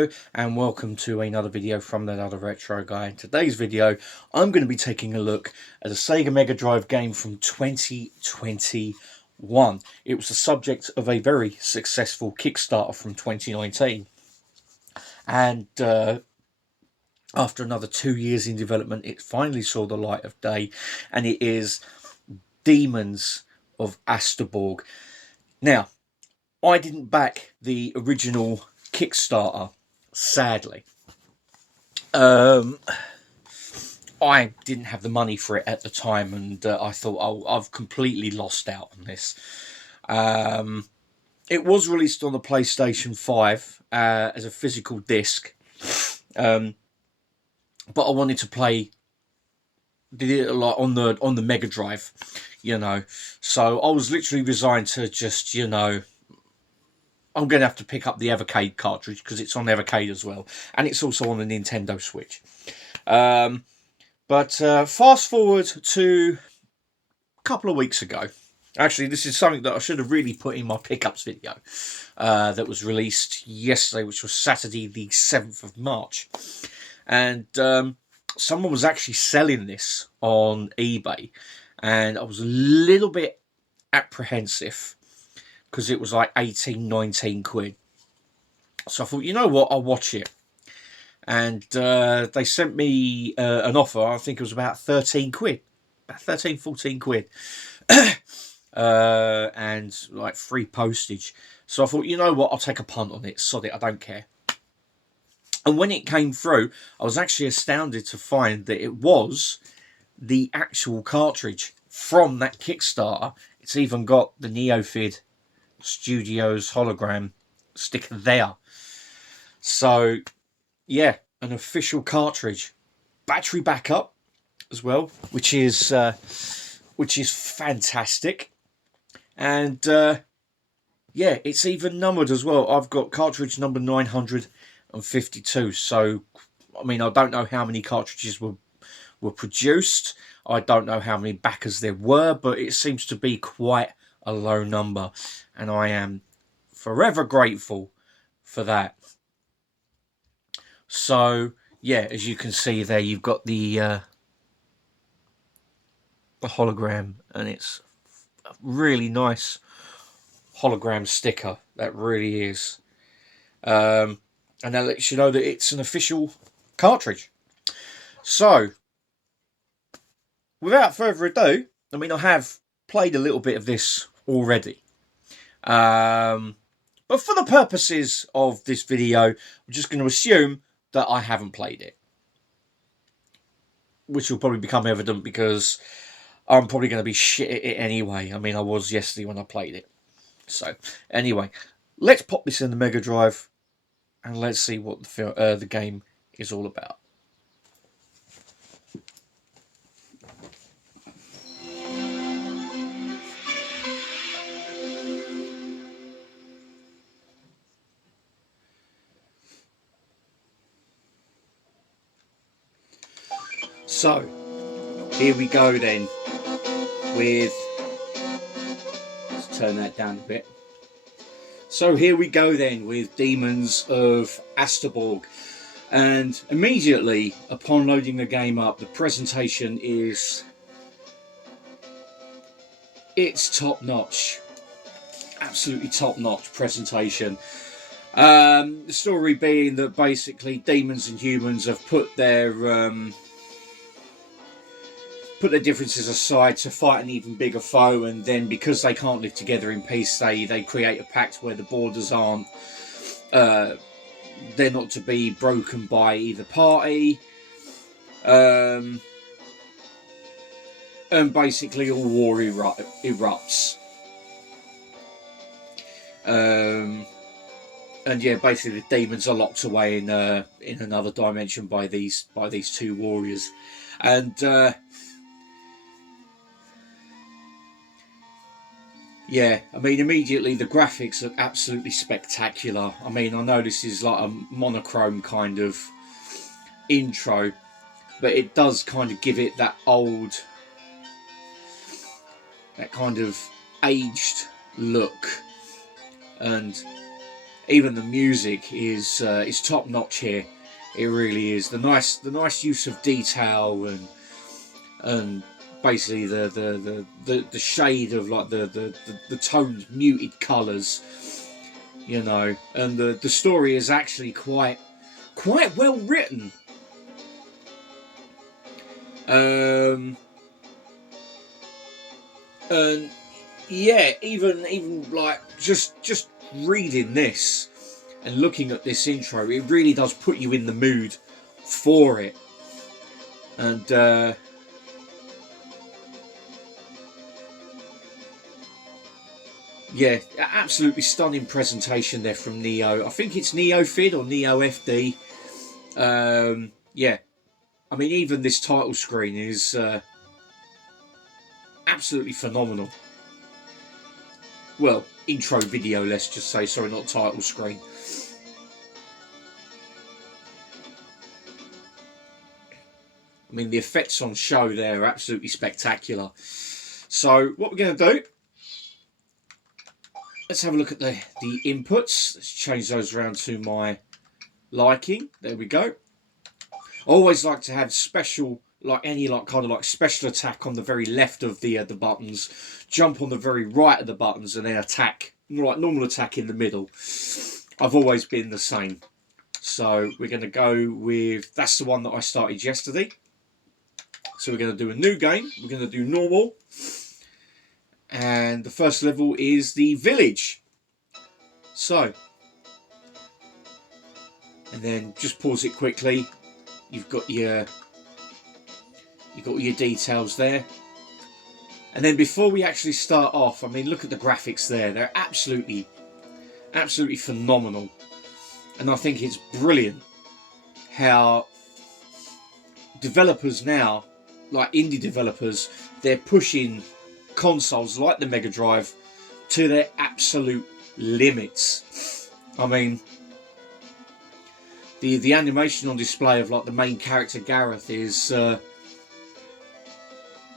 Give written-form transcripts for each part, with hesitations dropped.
Hello and welcome to another video from that other retro guy. In today's video I'm going to be taking a look at a Sega Mega Drive game from 2021. It was the subject of a very successful Kickstarter from 2019, and after another 2 years in development it finally saw the light of day, and it is Demons of Asteborg. Now, I didn't back the original Kickstarter, sadly. I didn't have the money for it at the time, and I thought, oh, I've completely lost out on this. It was released on the PlayStation 5 as a physical disc, but I wanted to play it like on the Mega Drive, So I was literally resigned to just, I'm going to have to pick up the Evercade cartridge because it's on Evercade as well. And it's also on the Nintendo Switch. But fast forward to a couple of weeks ago. Actually, this is something that I should have really put in my pickups video. That was released yesterday, which was Saturday the 7th of March. And someone was actually selling this on eBay. And I was a little bit apprehensive, because it was like 18, 19 quid. So I thought, you know what, I'll watch it. And they sent me an offer. I think it was about 13 quid. About 13, 14 quid. And like free postage. So I thought, you know what, I'll take a punt on it. Sod it, I don't care. And when it came through, I was actually astounded to find that it was the actual cartridge from that Kickstarter. It's even got the Neofid Studios hologram sticker there. So yeah, an official cartridge, battery backup as well, which is fantastic. And yeah, it's even numbered as well. I've got cartridge number 952. So I mean, I don't know how many cartridges were produced. I don't know how many backers there were, but it seems to be quite a low number, and I am forever grateful for that. So yeah, as you can see there, you've got the hologram, and it's a really nice hologram sticker, that really is. And that lets you know that it's an official cartridge. So without further ado, I mean, I have played a little bit of this already, but for the purposes of this video, I'm just going to assume that I haven't played it, which will probably become evident because I'm probably going to be shit at it anyway. I mean, I was yesterday when I played it. So anyway, let's pop this in the Mega Drive and let's see what the game is all about. So, here we go then with, let's turn that down a bit. So here we go then with Demons of Asteborg, and immediately upon loading the game up, the presentation it's top notch, absolutely top notch presentation. The story being that basically demons and humans have put their differences aside to fight an even bigger foe, and then because they can't live together in peace, they create a pact where the borders aren't, they're not to be broken by either party, and basically all war erupts. And yeah, basically the demons are locked away in another dimension by these two warriors, and yeah, I mean, immediately the graphics are absolutely spectacular. I mean, I know this is like a monochrome kind of intro, but it does kind of give it that kind of aged look, and even the music is top notch here. It really is. The nice use of detail and basically the shade of like the toned muted colours, you know, and the story is actually quite well written. And yeah, even like just reading this and looking at this intro, it really does put you in the mood for it. And yeah, absolutely stunning presentation there from Neo. I think it's Neofid or Neofd. Yeah, I mean, even this title screen is absolutely phenomenal. Well, intro video, let's just say. Sorry, not title screen. I mean, the effects on show there are absolutely spectacular. So what we're going to do, let's have a look at the inputs. Let's change those around to my liking. There we go. I always like to have special, like any kind of special attack on the very left of the buttons, jump on the very right of the buttons, and then attack, like normal attack in the middle. I've always been the same. So we're going to go with, that's the one that I started yesterday. So we're going to do a new game. We're going to do normal. And the first level is the village. So, and then just pause it quickly. You've got your details there. And then before we actually start off, I mean, look at the graphics there. They're absolutely phenomenal. And I think it's brilliant how developers now, like indie developers, they're pushing consoles like the Mega Drive to their absolute limits. I mean, the animation on display of like the main character Gareth is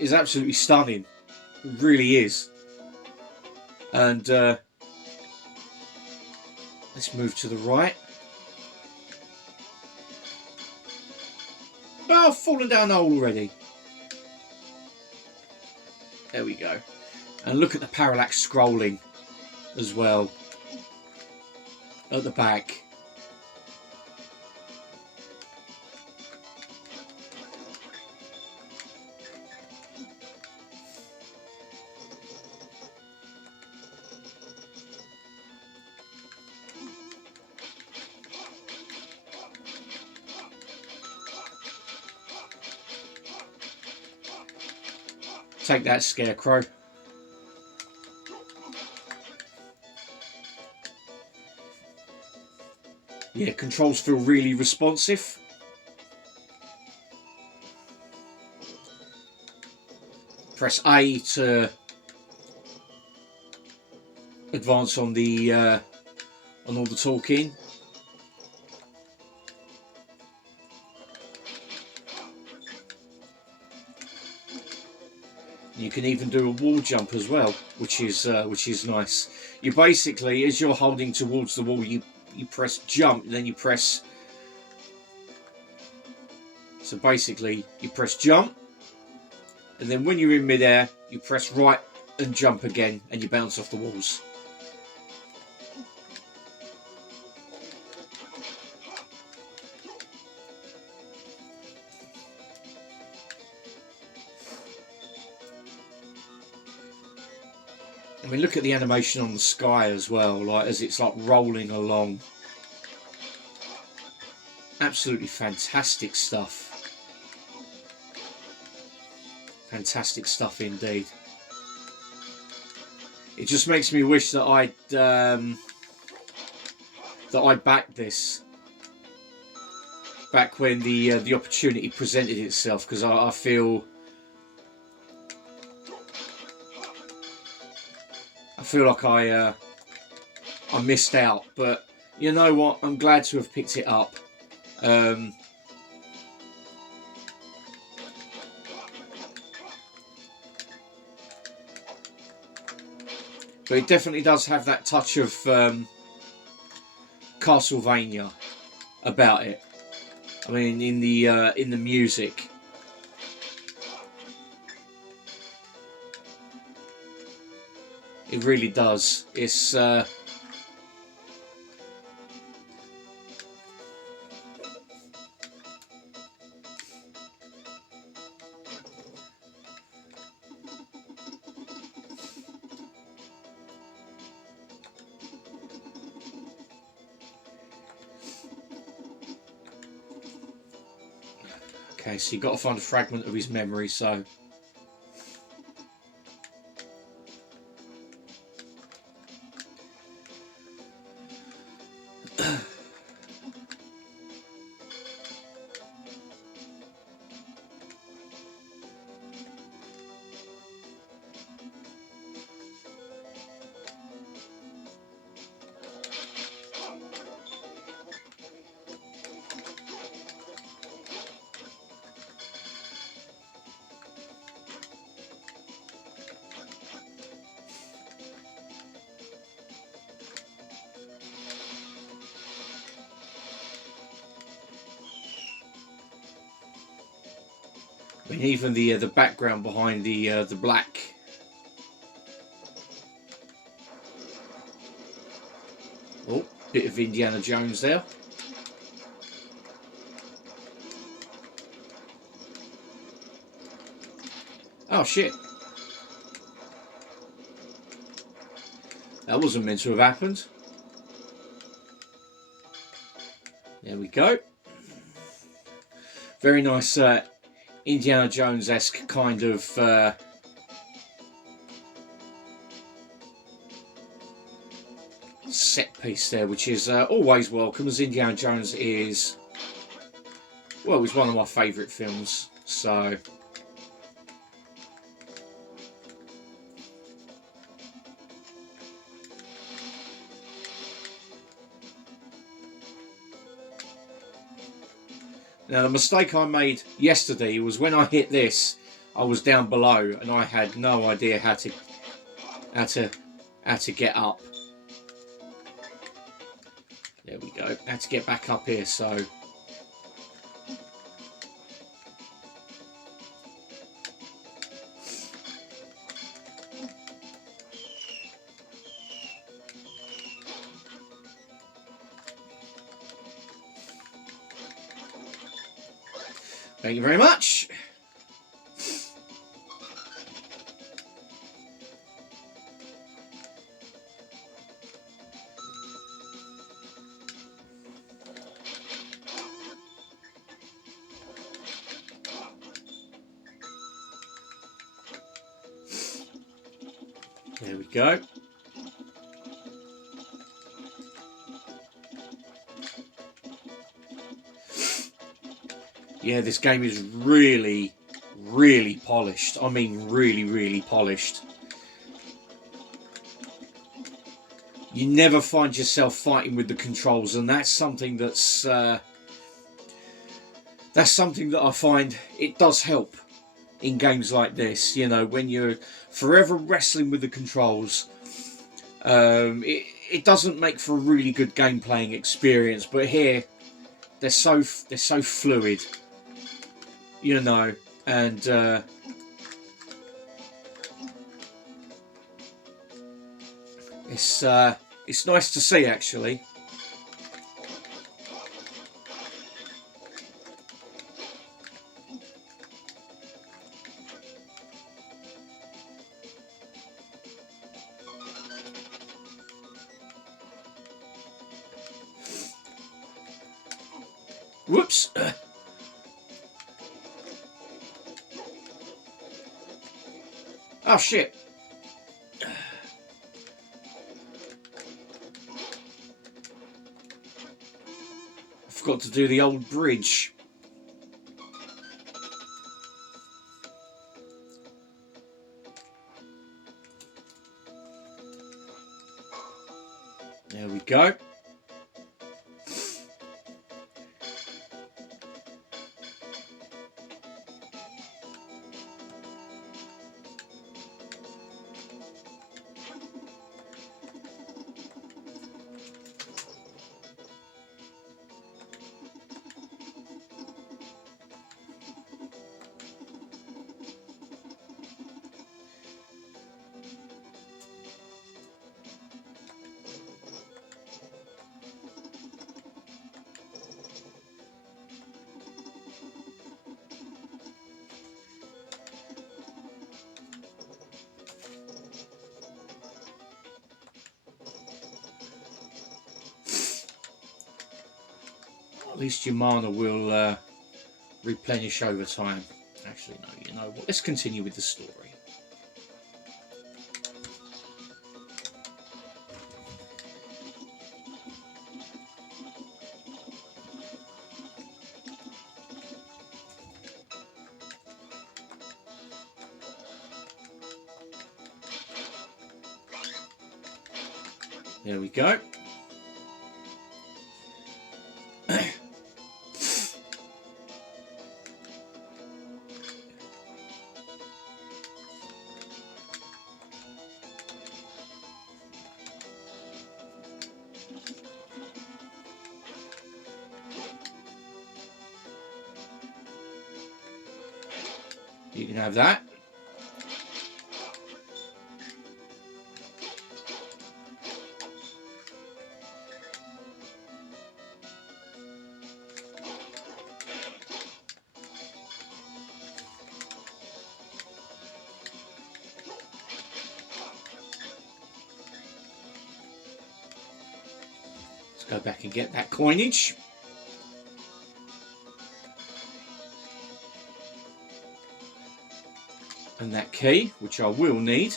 absolutely stunning. It really is. And let's move to the right. Oh, I've fallen down the hole already. There we go. And look at the parallax scrolling as well at the back. Take that, Scarecrow. Yeah, controls feel really responsive. Press A to advance on the on all the talking. You can even do a wall jump as well, which is nice. You basically, as you're holding towards the wall, you press jump, then you press. So basically, you press jump, and then when you're in midair, you press right and jump again, and you bounce off the walls. I mean, look at the animation on the sky as well, like as it's like rolling along. Absolutely fantastic stuff. Fantastic stuff indeed. It just makes me wish that I'd backed this back when the opportunity presented itself, because I feel like I missed out. But you know what? I'm glad to have picked it up. But it definitely does have that touch of Castlevania about it. I mean, in the music. It really does. It's okay, so you've got to find a fragment of his memory, so I mean, even the background behind the black. Oh, bit of Indiana Jones there. Oh shit! That wasn't meant to have happened. There we go. Very nice Indiana Jones-esque kind of set piece there, which is always welcome, as Indiana Jones is, well, it's one of my favourite films, so now the mistake I made yesterday was when I hit this, I was down below and I had no idea how to get up. There we go. Had to get back up here, so thank you very much. There we go. Yeah, this game is really, really polished. I mean, really, really polished. You never find yourself fighting with the controls, and that's something that's something that I find it does help in games like this. You know, when you're forever wrestling with the controls, it doesn't make for a really good game playing experience. But here, they're so fluid, you know, and it's nice to see, actually. Whoops. Oh shit. I forgot to do the old bridge. There we go. least your mana will replenish over time. Actually, no, you know what? Let's continue with the story. There we go. You can have that. Let's go back and get that coinage. And that key, which I will need.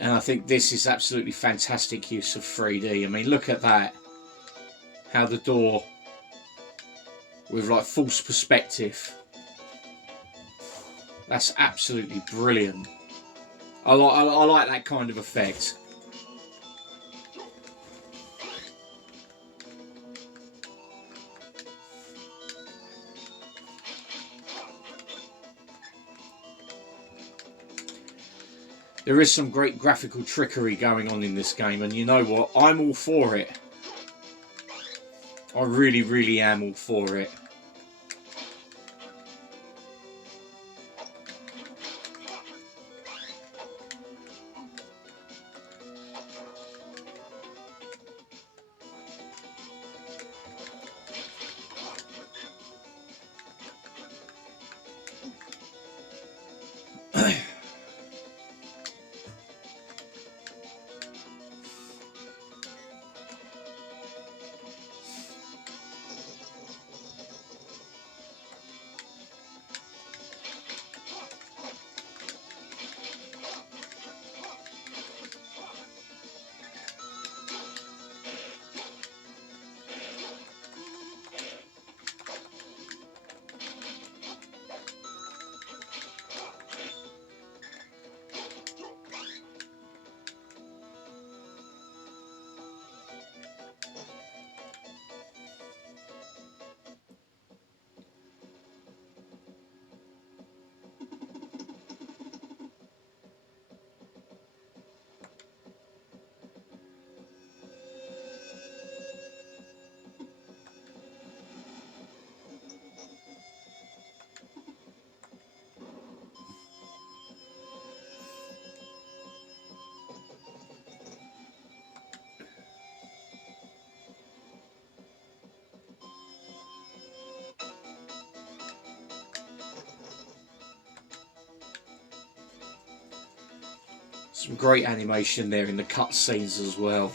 And I think this is absolutely fantastic use of 3D. I mean, look at that. How the door, with like false perspective. That's absolutely brilliant. I like that kind of effect. There is some great graphical trickery going on in this game, and you know what? I'm all for it. I really, really am all for it. Some great animation there in the cutscenes as well.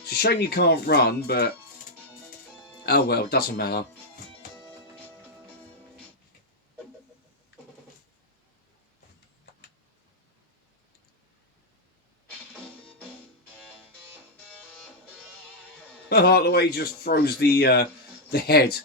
It's a shame you can't run, but oh well, doesn't matter. I like the way he just throws the head.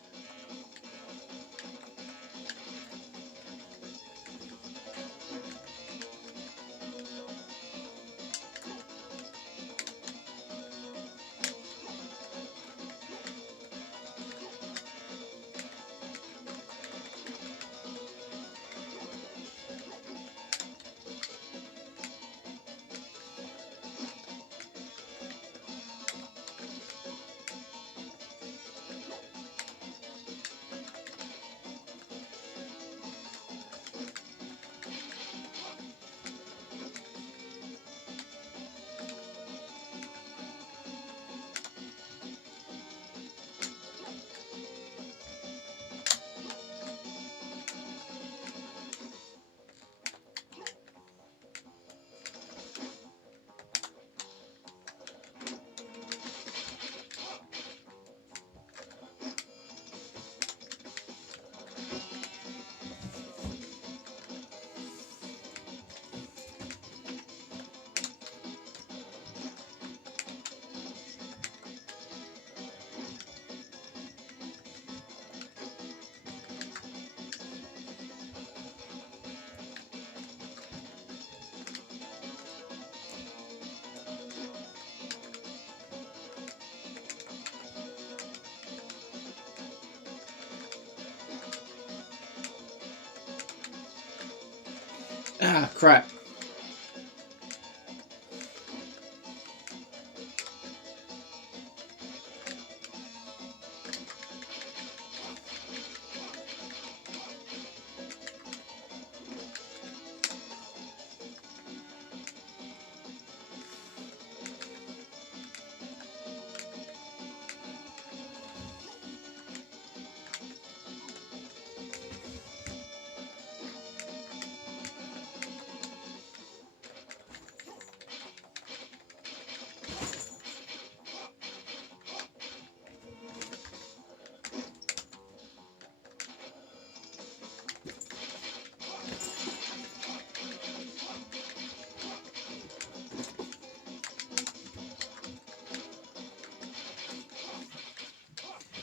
Ah, crap.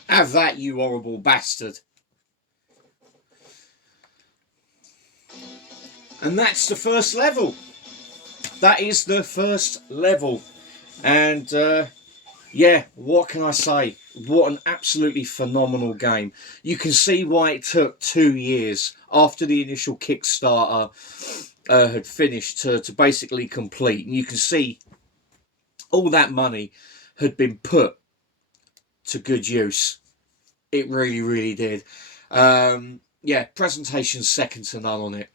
Have that, you horrible bastard. And that's the first level. That is the first level. And yeah, what can I say? What an absolutely phenomenal game. You can see why it took 2 years after the initial Kickstarter had finished to basically complete. And you can see all that money had been put to good use. It really, really did. Yeah, presentation's second to none on it.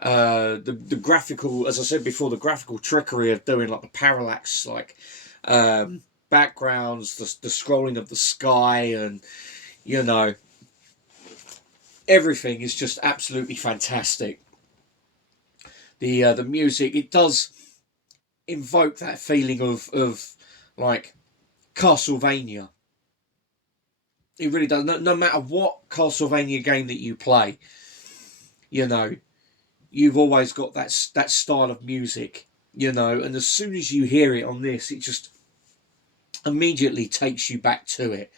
The graphical, as I said before, the graphical trickery of doing like the parallax, like backgrounds, the scrolling of the sky, and you know, everything is just absolutely fantastic. The music, it does invoke that feeling of like Castlevania. It really does. No matter what Castlevania game that you play, you know, you've always got that style of music, you know, and as soon as you hear it on this, it just immediately takes you back to it.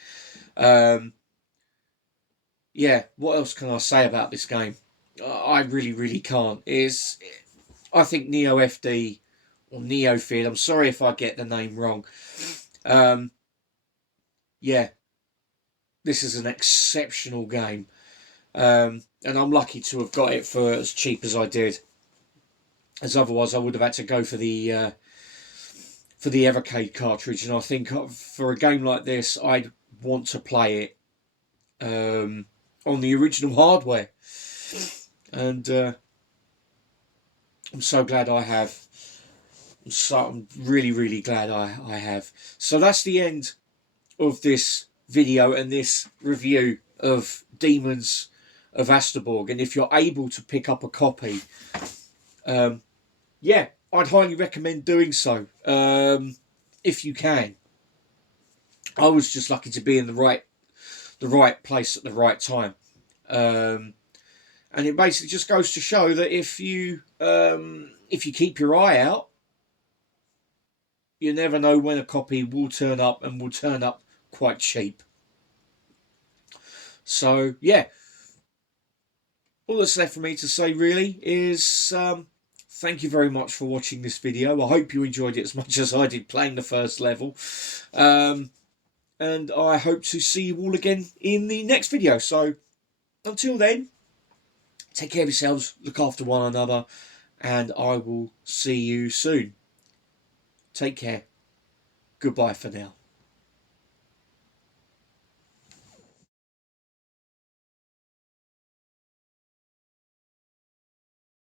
Yeah, what else can I say about this game? I really, really can't. I think NeoFD or Neofid, I'm sorry if I get the name wrong. Yeah, this is an exceptional game. And I'm lucky to have got it for as cheap as I did, as otherwise I would have had to go for the Evercade cartridge. And I think for a game like this, I'd want to play it on the original hardware. And I'm so glad I have. I'm really, really glad I have. So that's the end of this video and this review of Demons of Asteborg. And if you're able to pick up a copy, yeah, I'd highly recommend doing so. If you can. I was just lucky to be in the right place at the right time. And it basically just goes to show that if you keep your eye out, you never know when a copy will turn up, and will turn up quite cheap. So yeah, all that's left for me to say really is thank you very much for watching this video. I hope you enjoyed it as much as I did playing the first level. And I hope to see you all again in the next video. So until then, take care of yourselves, look after one another, and I will see you soon. Take care. Goodbye for now.